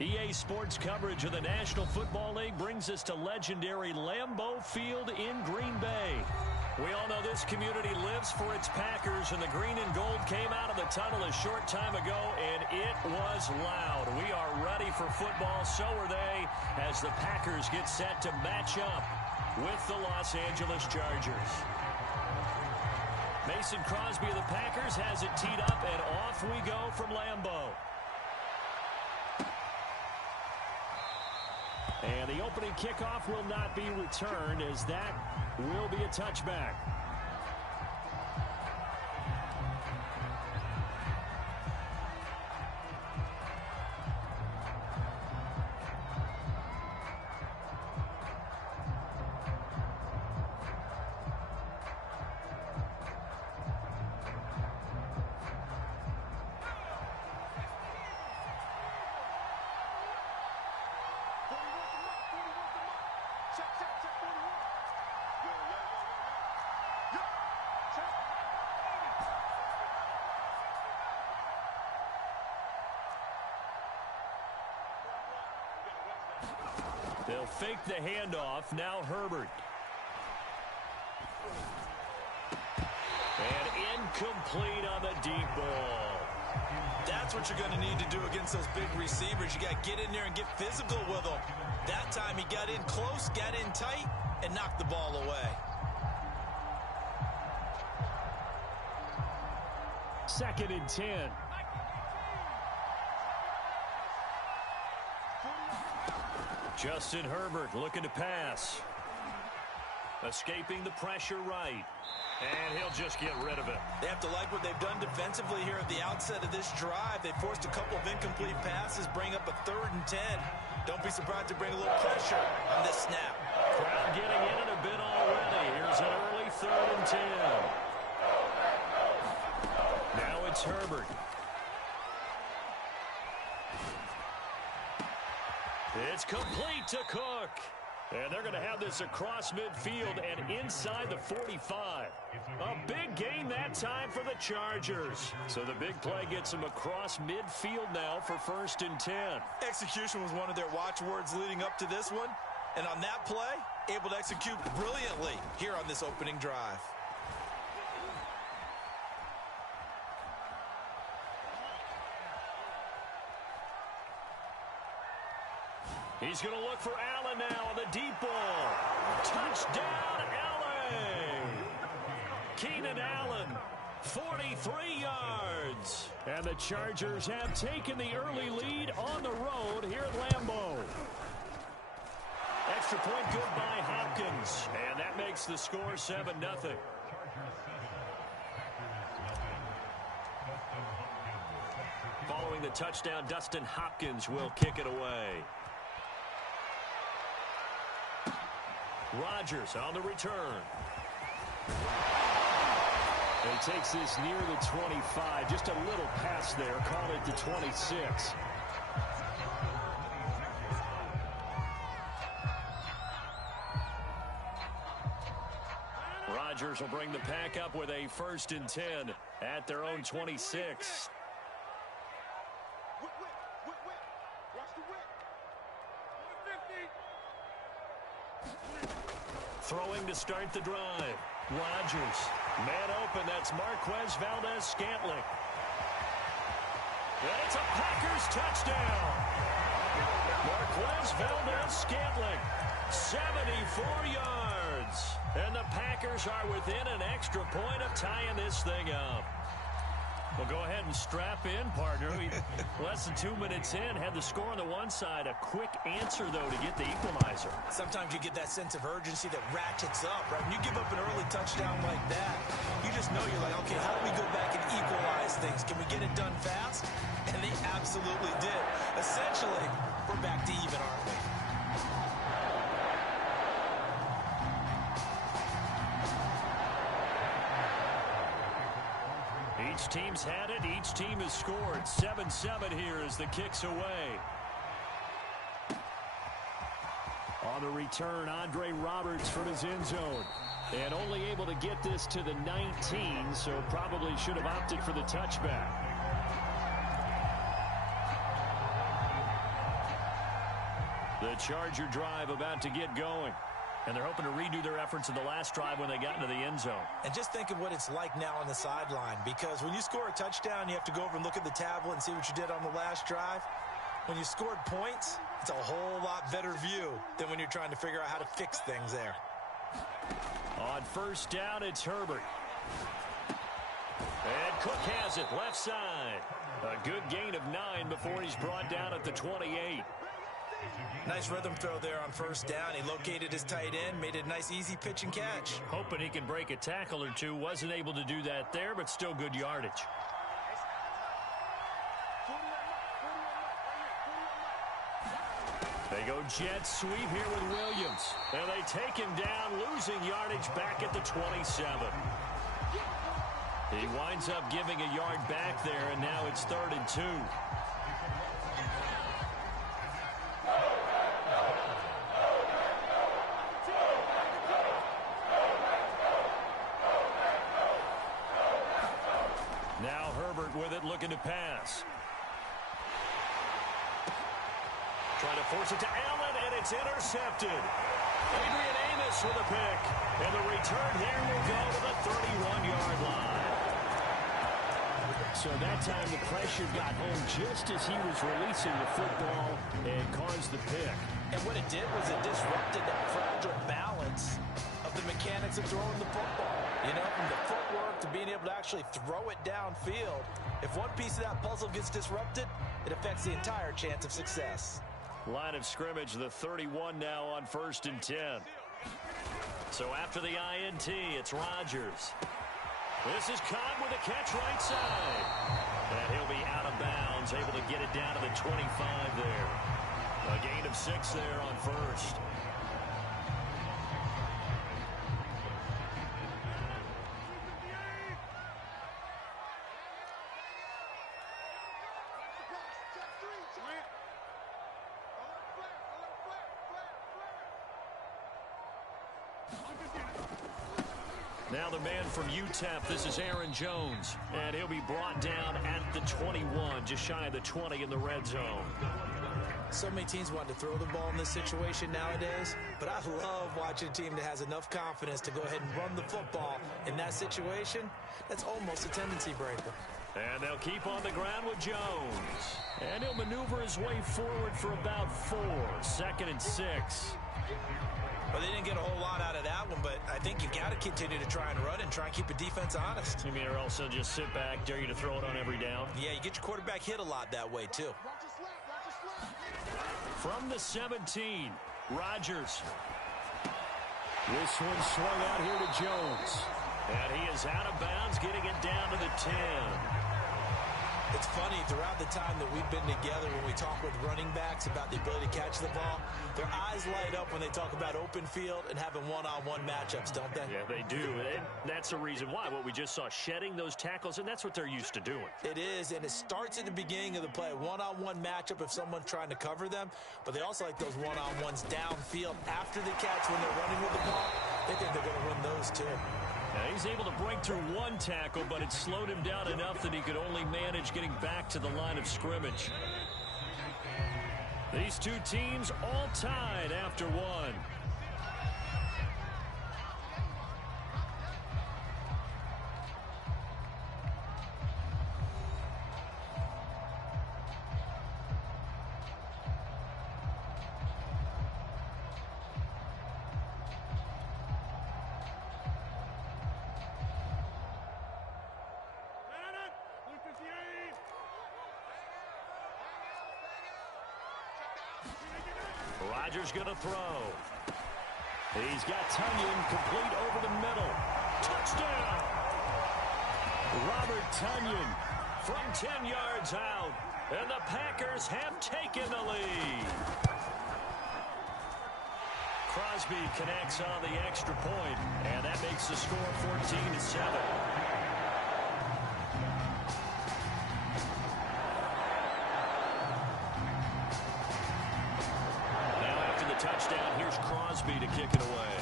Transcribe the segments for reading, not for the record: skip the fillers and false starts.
EA Sports coverage of the National Football League brings us to legendary Lambeau Field in Green Bay. We all know this community lives for its Packers, and the green and gold came out of the tunnel a short time ago, and it was loud. We are ready for football, so are they, as the Packers get set to match up with the Los Angeles Chargers. Mason Crosby of the Packers has it teed up, and off we go from Lambeau. And the opening kickoff will not be returned, as that will be a touchback. They'll fake the handoff. Now Herbert. And incomplete on the deep ball. That's what you're going to need to do against those big receivers. You got to get in there and get physical with them. That time he got in close, got in tight, and knocked the ball away. Second and 10. Justin Herbert looking to pass. Escaping the pressure right. And he'll just get rid of it. They have to like what they've done defensively here at the outset of this drive. They forced a couple of incomplete passes, bring up a 3rd and 10. Don't be surprised to bring a little pressure on this snap. Crowd getting in it a bit already. Here's an early 3rd and 10. Now it's Herbert. It's complete to Cook. And they're going to have this across midfield and inside the 45. A big gain that time for the Chargers. So the big play gets them across midfield now for 1st and 10. Execution was one of their watchwords leading up to this one. And on that play, able to execute brilliantly here on this opening drive. He's going to look for Allen now on the deep ball. Touchdown, Allen! Keenan Allen, 43 yards. And the Chargers have taken the early lead on the road here at Lambeau. Extra point good by Hopkins. And that makes the score 7-0. Following the touchdown, Dustin Hopkins will kick it away. Rodgers on the return. He takes this near the 25. Just a little pass there. Call it the 26. Rodgers will bring the pack up with a 1st and 10 at their own 26. Throwing to start the drive. Rodgers. Man open. That's Marquez Valdes-Scantling. And it's a Packers touchdown. Marquez Valdes-Scantling. 74 yards. And the Packers are within an extra point of tying this thing up. Well, go ahead and strap in, partner. Less than 2 minutes in, had the score on the one side. A quick answer, though, to get the equalizer. Sometimes you get that sense of urgency that ratchets up, right? When you give up an early touchdown like that, you just know you're like, okay, how do we go back and equalize things? Can we get it done fast? And they absolutely did. Essentially, we're back to even, aren't we? Each team's had it. Each team has scored. 7-7 here as the kick's away. On the return, Andre Roberts from his end zone. And only able to get this to the 19, so probably should have opted for the touchback. Charger drive about to get going. And they're hoping to redo their efforts in the last drive when they got into the end zone. And just think of what it's like now on the sideline, because when you score a touchdown, you have to go over and look at the tablet and see what you did on the last drive. When you scored points, it's a whole lot better view than when you're trying to figure out how to fix things there. On first down, it's Herbert. And Cook has it left side. A good gain of 9 before he's brought down at the 28. Nice rhythm throw there on first down. He located his tight end, made it a nice easy pitch and catch. Hoping he can break a tackle or two. Wasn't able to do that there, but still good yardage. They go jet sweep here with Williams. And they take him down, losing yardage back at the 27. He winds up giving a yard back there, and now it's 3rd and 2. Now Herbert with it, looking to pass. Trying to force it to Allen, and it's intercepted. Adrian Amos with a pick. And the return here will go to the 31-yard line. So that time the pressure got home just as he was releasing the football and caused the pick. And what it did was it disrupted that fragile balance of the mechanics of throwing the football. You know, from the footwork to being able to actually throw it downfield. If one piece of that puzzle gets disrupted, it affects the entire chance of success. Line of scrimmage, the 31 now on 1st and 10. So after the INT, it's Rodgers. This is Cobb with a catch right side. And he'll be out of bounds, able to get it down to the 25 there. A gain of 6 there on first. Now the man from UTEP, this is Aaron Jones. And he'll be brought down at the 21, just shy of the 20 in the red zone. So many teams want to throw the ball in this situation nowadays, but I love watching a team that has enough confidence to go ahead and run the football in that situation. That's almost a tendency breaker. And they'll keep on the ground with Jones. And he'll maneuver his way forward for about 4. 2nd and 6. Well, they didn't get a whole lot out of that one, but I think you've got to continue to try and run and try and keep the defense honest. You mean, or else they'll just sit back, dare you to throw it on every down? Yeah, you get your quarterback hit a lot that way, too. From the 17, Rodgers. This one swung out here to Jones. And he is out of bounds, getting it down to the 10. It's funny, throughout the time that we've been together, when we talk with running backs about the ability to catch the ball, their eyes light up when they talk about open field and having one-on-one matchups, don't they? Yeah, they do. And that's the reason why. What we just saw, shedding those tackles, and that's what they're used to doing. It is, and it starts at the beginning of the play. One-on-one matchup if someone's trying to cover them, but they also like those one-on-ones downfield after the catch when they're running with the ball. They think they're going to win those, too. Now he's able to break through one tackle, but it slowed him down enough that he could only manage getting back to the line of scrimmage. These two teams all tied after one. Rodgers going to throw. He's got Tonyan complete over the middle. Touchdown! Robert Tonyan from 10 yards out. And the Packers have taken the lead. Crosby connects on the extra point, and that makes the score 14-7. Touchdown. Here's Crosby to kick it away.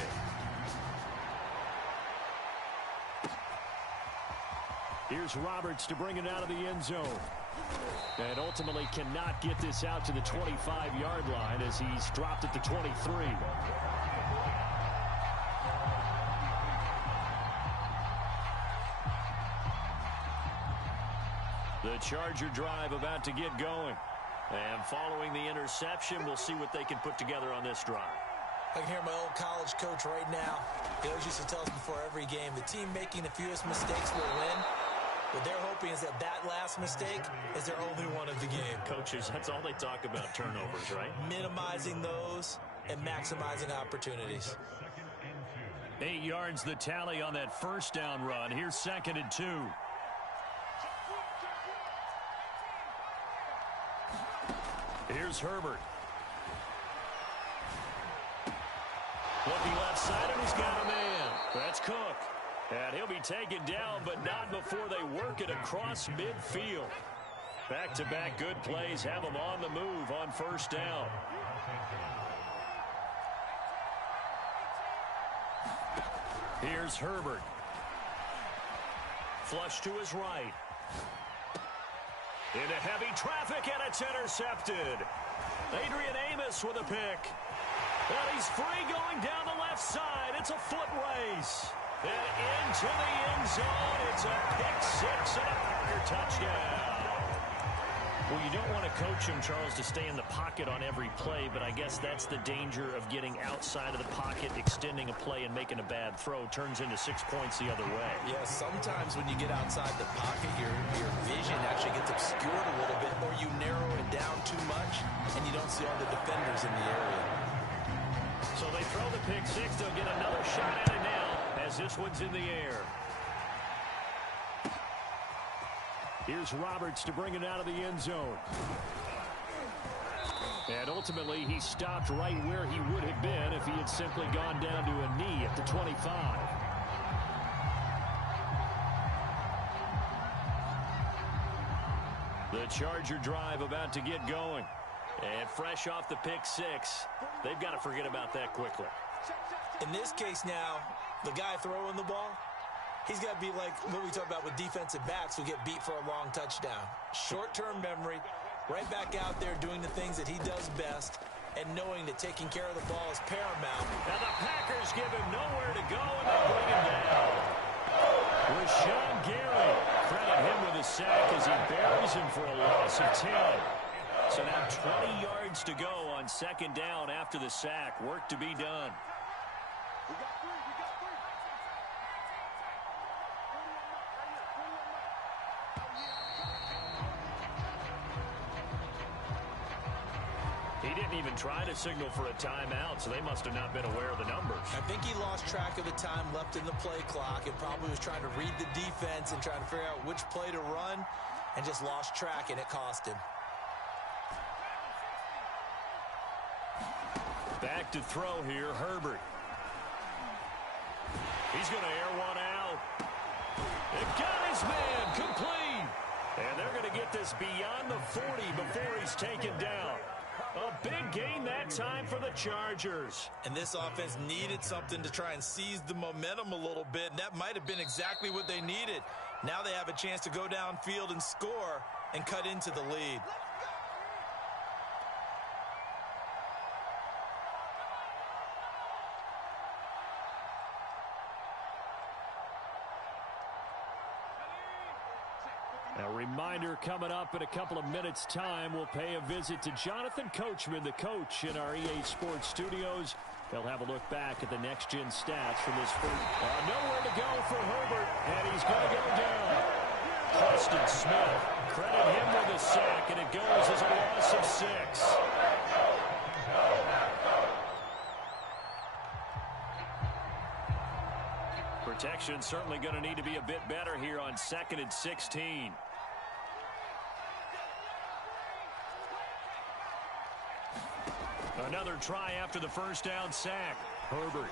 Here's Roberts to bring it out of the end zone. And ultimately cannot get this out to the 25-yard line as he's dropped at the 23. The Charger drive about to get going. And following the interception, we'll see what they can put together on this drive. I can hear my old college coach right now. He always used to tell us before every game, the team making the fewest mistakes will win. What they're hoping is that that last mistake is their only one of the game. Coaches, that's all they talk about, turnovers, right? Minimizing those and maximizing opportunities. 8 yards the tally on that first down run. Here's 2nd and 2. Here's Herbert. Looking left side, and he's got a man. That's Cook. And he'll be taken down, but not before they work it across midfield. Back-to-back good plays have them on the move on first down. Here's Herbert. Flush to his right. Into heavy traffic, and it's intercepted. Adrian Amos with a pick. And he's free going down the left side. It's a foot race. And into the end zone. It's a pick-6 and a Packer touchdown. Well, you don't want to coach him, Charles, to stay in the pocket on every play, but I guess that's the danger of getting outside of the pocket, extending a play, and making a bad throw. Turns into 6 points the other way. Yeah, sometimes when you get outside the pocket, your vision actually gets obscured a little bit, or you narrow it down too much, and you don't see all the defenders in the area. So they throw the pick-6. They'll get another shot at it now as this one's in the air. Here's Roberts to bring it out of the end zone. And ultimately, he stopped right where he would have been if he had simply gone down to a knee at the 25. The Charger drive about to get going. And fresh off the pick-6, they've got to forget about that quickly. In this case now, the guy throwing the ball, he's got to be like what we talk about with defensive backs who get beat for a long touchdown. Short-term memory, right back out there doing the things that he does best, and knowing that taking care of the ball is paramount. And the Packers give him nowhere to go, and they bring him down. Rashawn Gary, credit him with a sack as he buries him for a loss of 10. So now 20 yards to go on 2nd down after the sack. Work to be done. He didn't even try to signal for a timeout, so they must have not been aware of the numbers. I think he lost track of the time left in the play clock and probably was trying to read the defense and trying to figure out which play to run and just lost track, and it cost him. Back to throw here, Herbert. He's going to air one out. It got his man complete. And they're going to get this beyond the 40 before he's taken down. A big gain that time for the Chargers. And this offense needed something to try and seize the momentum a little bit, and that might have been exactly what they needed. Now they have a chance to go downfield and score and cut into the lead. A reminder coming up in a couple of minutes' time. We'll pay a visit to Jonathan Coachman, the coach in our EA Sports studios. They'll have a look back at the next-gen stats from this first. Nowhere to go for Herbert, and he's going to go down. Preston Smith, credit him with a sack, and it goes as a loss of 6. Protection certainly going to need to be a bit better here on 2nd and 16. Another try after the first down sack. Herbert.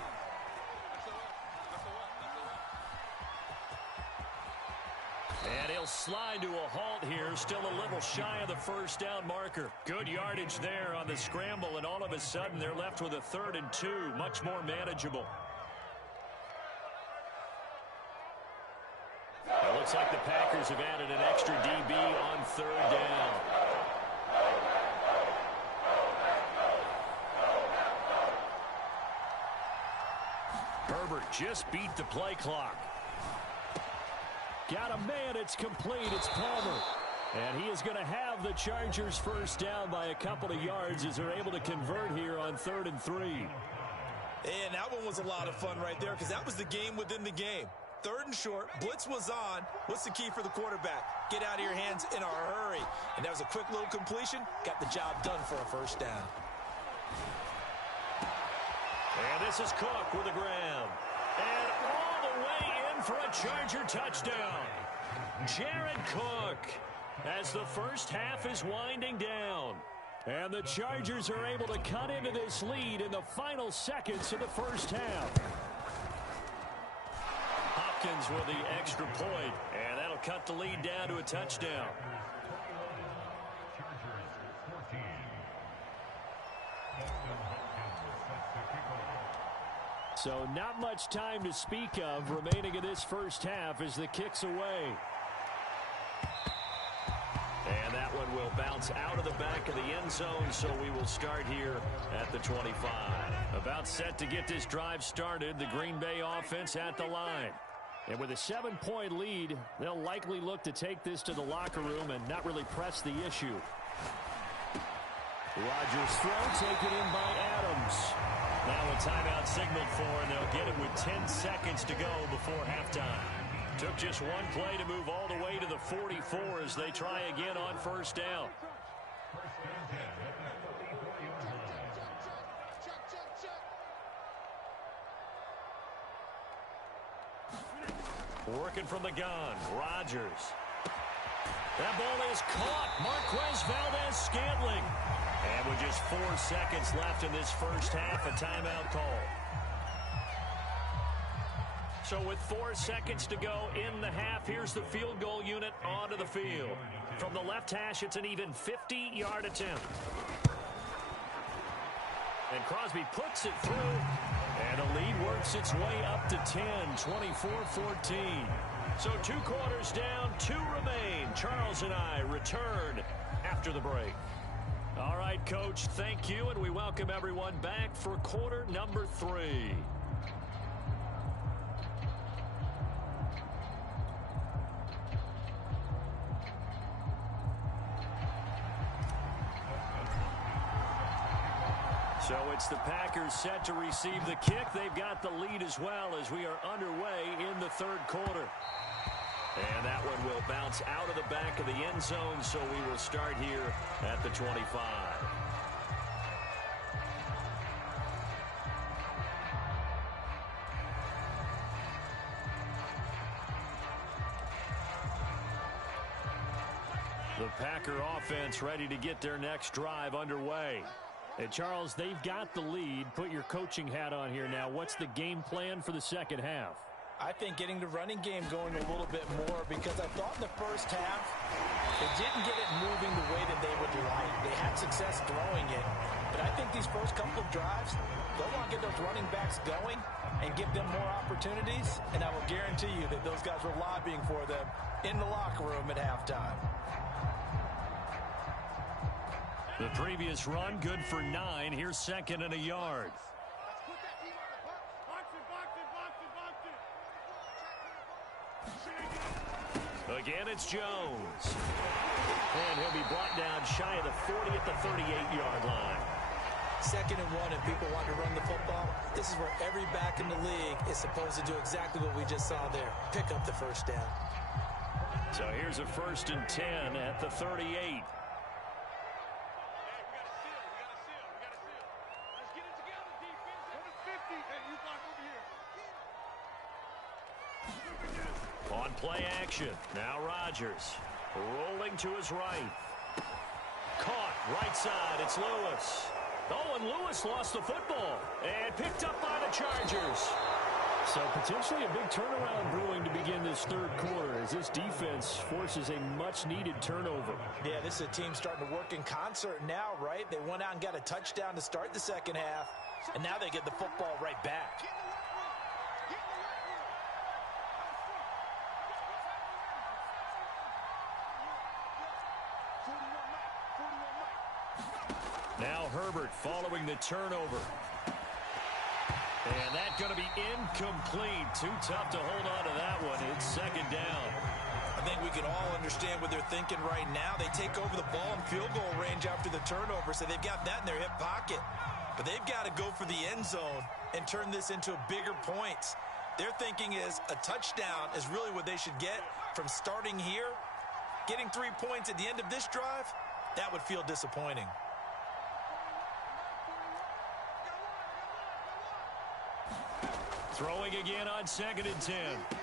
And he'll slide to a halt here, still a little shy of the first down marker. Good yardage there on the scramble, and all of a sudden they're left with a 3rd and 2, much more manageable. looks like the Packers have added an extra DB on third down. Herbert just beat the play clock. Got a man. It's complete. It's Palmer. And he is going to have the Chargers first down by a couple of yards as they're able to convert here on 3rd and 3. And that one was a lot of fun right there because that was the game within the game. 3rd and short. Blitz was on. What's the key for the quarterback? Get out of your hands in a hurry. And that was a quick little completion. Got the job done for a first down. And this is Cook with the grab. And all the way in for a Charger touchdown. Jared Cook as the first half is winding down. And the Chargers are able to cut into this lead in the final seconds of the first half. Hopkins with the extra point, and that'll cut the lead down to a touchdown. So not much time to speak of remaining in this first half as the kick's away. And that one will bounce out of the back of the end zone, so we will start here at the 25. About set to get this drive started, the Green Bay offense at the line. And with a 7-point lead, they'll likely look to take this to the locker room and not really press the issue. Rodgers' throw taken in by Adams. Now a timeout signaled for, and they'll get it with 10 seconds to go before halftime. Took just one play to move all the way to the 44 as they try again on first down. Working from the gun, Rodgers. That ball is caught. Marquez Valdes-Scantling. And with just 4 seconds left in this first half, a timeout call. So with 4 seconds to go in the half, here's the field goal unit onto the field. From the left hash, it's an even 50-yard attempt. And Crosby puts it through. And the lead works its way up to 10, 24-14. So 2 quarters down, 2 remain. Charles and I return after the break. All right, Coach, thank you, and we welcome everyone back for quarter number 3. So it's the Packers set to receive the kick. They've got the lead as well as we are underway in the 3rd quarter. And that one will bounce out of the back of the end zone, so we will start here at the 25. The Packer offense ready to get their next drive underway. And Charles, they've got the lead. Put your coaching hat on here now. What's the game plan for the second half? I think getting the running game going a little bit more, because I thought in the first half they didn't get it moving the way that they would like. They had success throwing it. But I think these first couple of drives, they'll want to get those running backs going and give them more opportunities. And I will guarantee you that those guys were lobbying for them in the locker room at halftime. The previous run, good for 9. Here's 2nd and a yard. Again, it's Jones. And he'll be brought down shy of the 40 at the 38-yard line. 2nd and 1, and people want to run the football. This is where every back in the league is supposed to do exactly what we just saw there. Pick up the first down. So here's a 1st and 10 at the 38. On play action, now Rodgers, rolling to his right. Caught, right side, it's Lewis. Oh, and Lewis lost the football, and picked up by the Chargers. So potentially a big turnaround brewing to begin this 3rd quarter as this defense forces a much-needed turnover. Yeah, this is a team starting to work in concert now, right? They went out and got a touchdown to start the second half, and now they get the football right back. Now Herbert following the turnover. And that's going to be incomplete. Too tough to hold on to that one. It's second down. I think we can all understand what they're thinking right now. They take over the ball in field goal range after the turnover, so they've got that in their hip pocket. But they've got to go for the end zone and turn this into bigger points. Their thinking is a touchdown is really what they should get from starting here. Getting 3 points at the end of this drive, that would feel disappointing. Throwing again on 2nd and 10.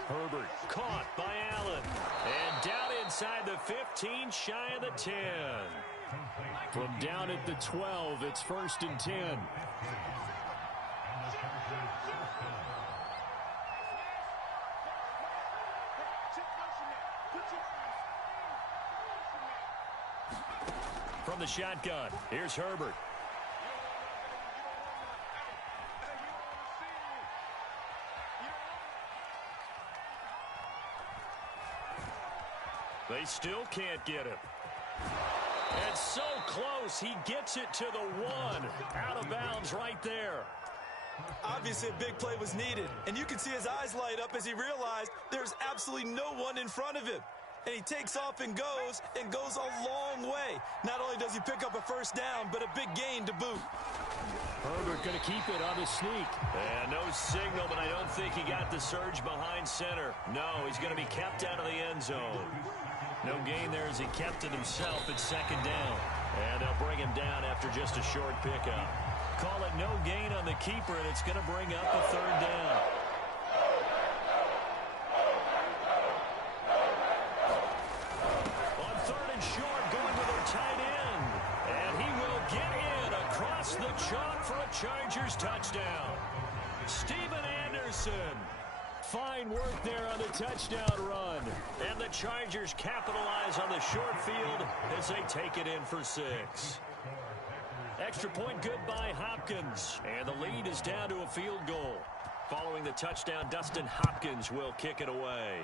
Herbert caught by Allen. And down inside the 15, shy of the 10. From down at the 12, it's 1st and 10. From the shotgun, here's Herbert. They still can't get him. And so close, he gets it to the 1. Out of bounds right there. Obviously, a big play was needed, and you can see his eyes light up as he realized there's absolutely no one in front of him. And he takes off and goes a long way. Not only does he pick up a first down, but a big gain to boot. Herbert going to keep it on the sneak. And no signal, but I don't think he got the surge behind center. No, he's going to be kept out of the end zone. No gain there as he kept it himself at 2nd down. And they'll bring him down after just a short pickup. Call it no gain on the keeper, and it's going to bring up a 3rd down. On 3rd and short, going with their tight end. And he will get in across the chalk for a Chargers touchdown. Steven Anderson. Fine work there on the touchdown run. And the Chargers capitalize on the short field as they take it in for 6. Extra point good by Hopkins. And the lead is down to a field goal. Following the touchdown, Dustin Hopkins will kick it away.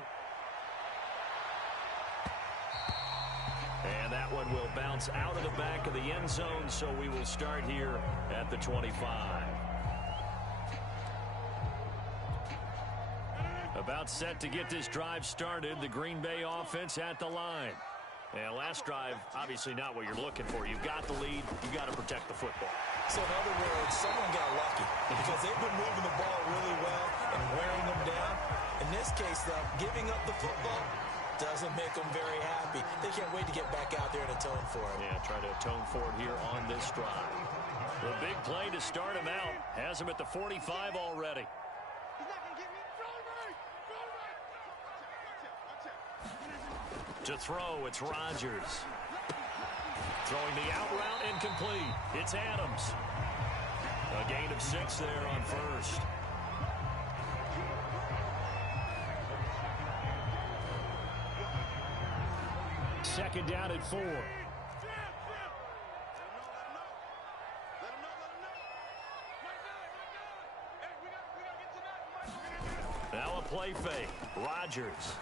And that one will bounce out of the back of the end zone, so we will start here at the 25. About set to get this drive started. The Green Bay offense at the line. And last drive, obviously not what you're looking for. You've got the lead. You've got to protect the football. So in other words, someone got lucky because they've been moving the ball really well and wearing them down. In this case, though, giving up the football doesn't make them very happy. They can't wait to get back out there and atone for it. Yeah, try to atone for it here on this drive. The big play to start him out has him at the 45 already. To throw, it's Rodgers. Throwing the out route incomplete. It's Adams. A gain of 6 there on 1st. Second down at 4. Now a play fake. Rodgers.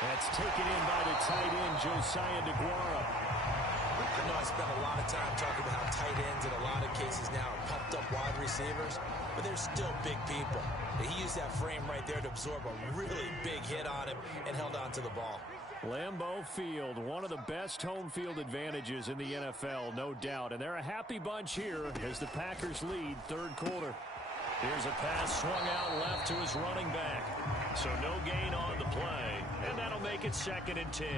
That's taken in by the tight end, Josiah DeGuara. I know I spent a lot of time talking about how tight ends in a lot of cases now are pumped up wide receivers, but they're still big people. He used that frame right there to absorb a really big hit on him and held on to the ball. Lambeau Field, one of the best home field advantages in the NFL, no doubt. And they're a happy bunch here as the Packers lead 3rd quarter. Here's a pass swung out left to his running back. So no gain on the play, and that'll make it 2nd and 10.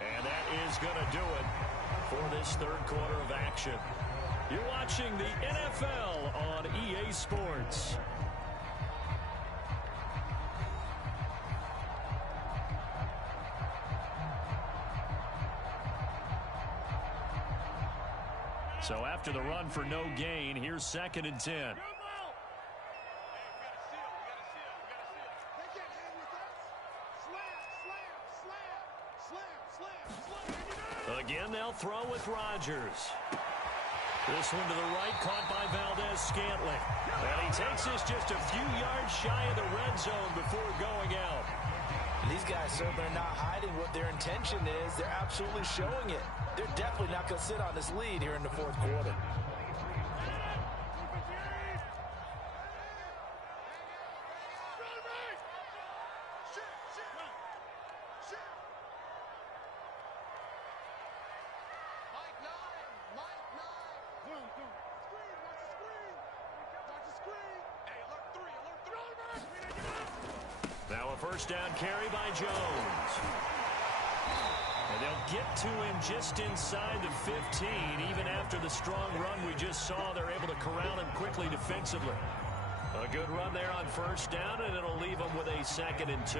And that is going to do it for this 3rd quarter of action. You're watching the NFL on EA Sports. So after the run for no gain, here's 2nd and 10. Again, they'll throw with Rodgers. This one to the right, caught by Valdez-Scantling. And he takes this just a few yards shy of the red zone before going out. These guys certainly are not hiding what their intention is. They're absolutely showing it. They're definitely not going to sit on this lead here in the fourth quarter. Now a first down carry by Jones. And they'll get to him just inside the 15. Even after the strong run we just saw, they're able to corral him quickly defensively. A good run there on first down, and it'll leave them with a 2nd and 2.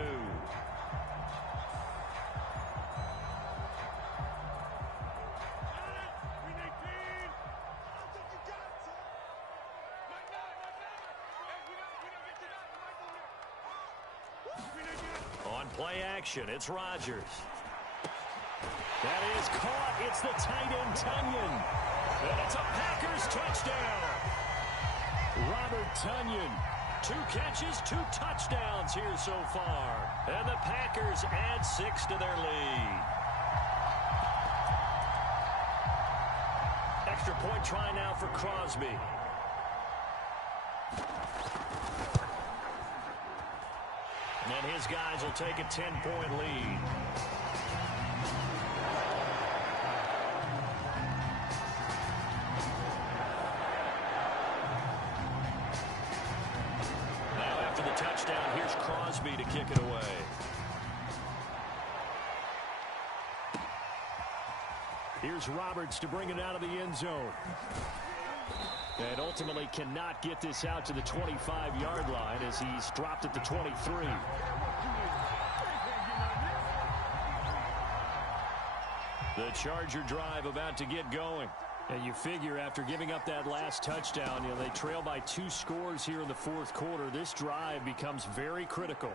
On play action, it's Rodgers. That is caught. It's the tight end, Tonyan. And it's a Packers touchdown. Robert Tonyan. 2 catches, 2 touchdowns here so far. And the Packers add 6 to their lead. Extra point try now for Crosby. And his guys will take a 10-point lead. Now after the touchdown, here's Crosby to kick it away. Here's Roberts to bring it out of the end zone. And ultimately cannot get this out to the 25-yard line as he's dropped at the 23. The Charger drive about to get going. And you figure after giving up that last touchdown, they trail by 2 scores here in the fourth quarter. This drive becomes very critical.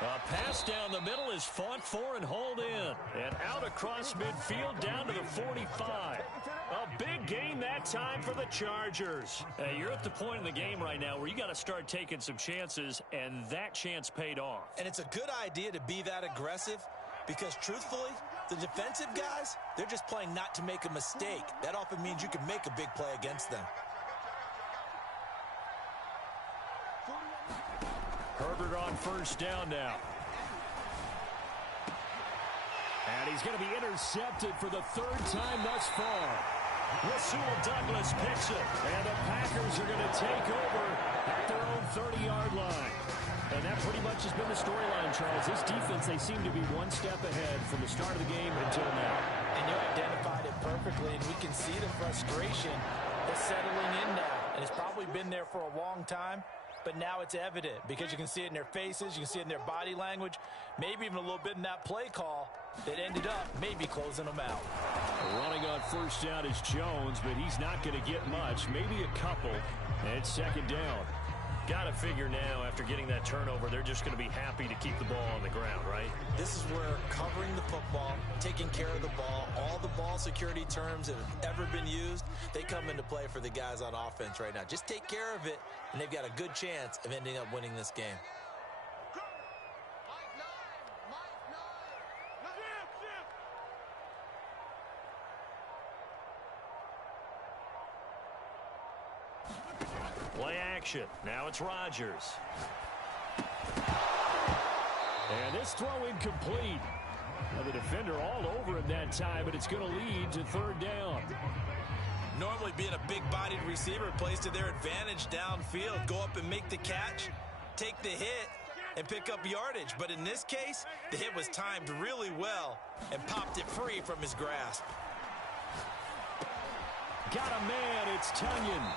A pass down the middle is fought for and hauled in. And out across midfield down to the 45. A big gain that time for the Chargers. You're at the point in the game right now where you got to start taking some chances, and that chance paid off. And it's a good idea to be that aggressive because, truthfully, the defensive guys, they're just playing not to make a mistake. That often means you can make a big play against them. Herbert on first down now. And he's going to be intercepted for the 3rd time thus far. Rasul Douglas picks it. And the Packers are going to take over at their own 30-yard line. And that pretty much has been the storyline, Charles. This defense, they seem to be one step ahead from the start of the game until now. And you identified it perfectly, and we can see the frustration that's settling in now. And it's probably been there for a long time. But now it's evident because you can see it in their faces, you can see it in their body language, maybe even a little bit in that play call that ended up maybe closing them out. Running on first down is Jones, but he's not going to get much, maybe a couple. And it's 2nd down. Got to figure now, after getting that turnover, they're just going to be happy to keep the ball on the ground, right? This is where covering the football, taking care of the ball, all the ball security terms that have ever been used, they come into play for the guys on offense right now. Just take care of it, and they've got a good chance of ending up winning this game. Play action. Now it's Rodgers. And this throw incomplete. Now the defender all over him that time, but it's going to lead to 3rd down. Normally being a big-bodied receiver plays to their advantage downfield. Go up and make the catch, take the hit, and pick up yardage. But in this case, the hit was timed really well and popped it free from his grasp. Got a man. It's Tonyan.